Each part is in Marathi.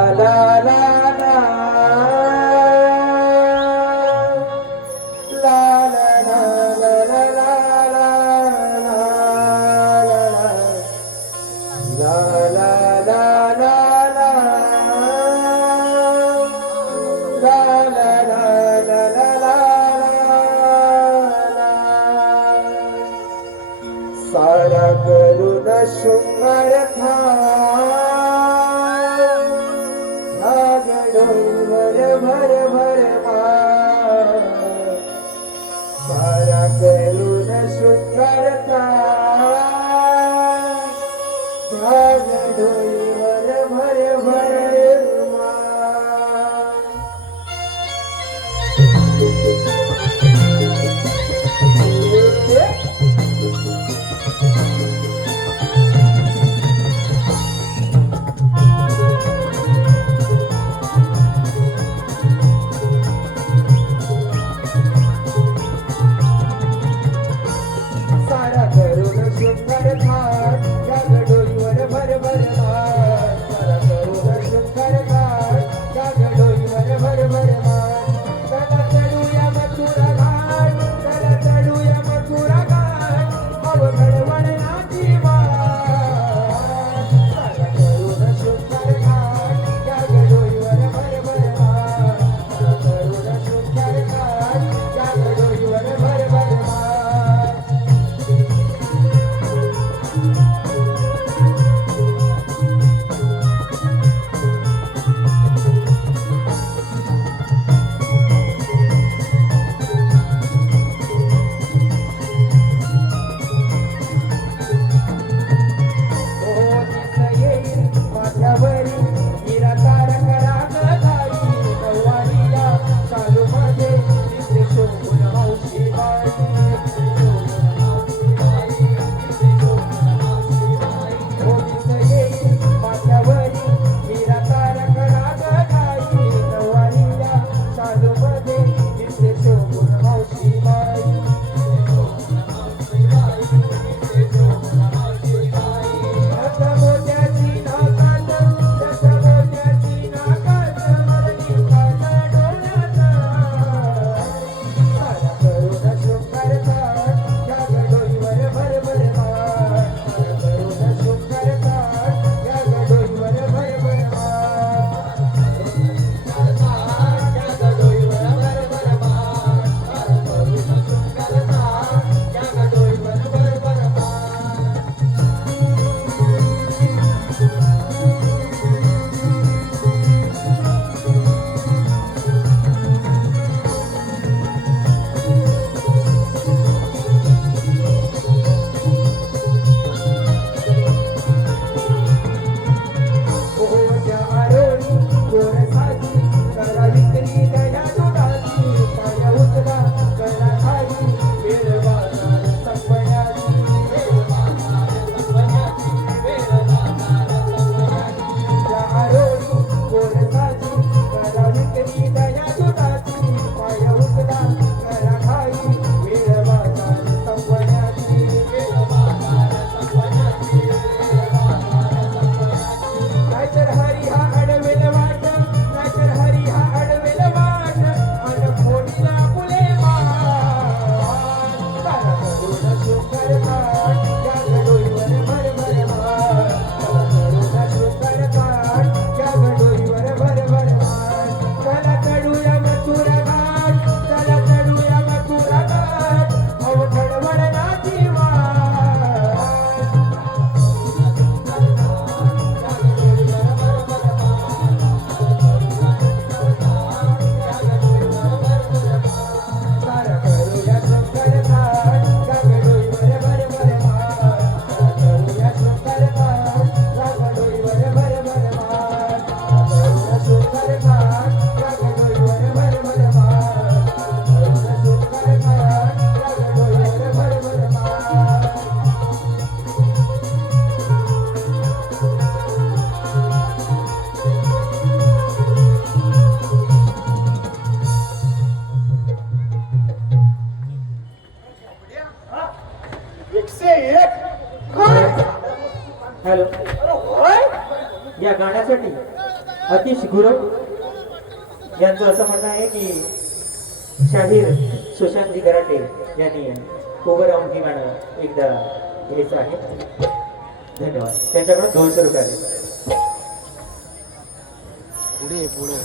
la la la. একবার ভাব या गाण्यासाठी अतिश गुरव यांचं असं म्हणणं आहे की शाहीर सुशांतजी गराटे यांनी उभं राहून ही गाणं एकदा घ्यायचं आहे. धन्यवाद. त्यांच्याकडे दोनशे रुपये आले. पुढे पुढे.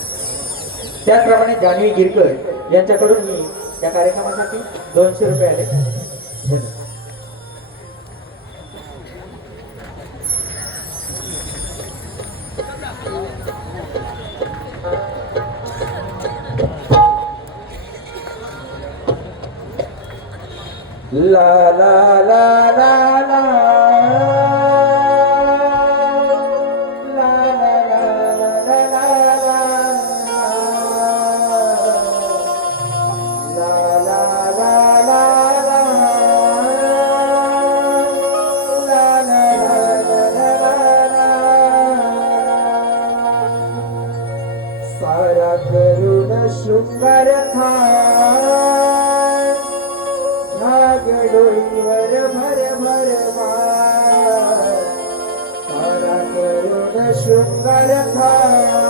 त्याचप्रमाणे जान्हवी गिरकर यांच्याकडून मी या कार्यक्रमासाठी दोनशे रुपये आले. la la la यथा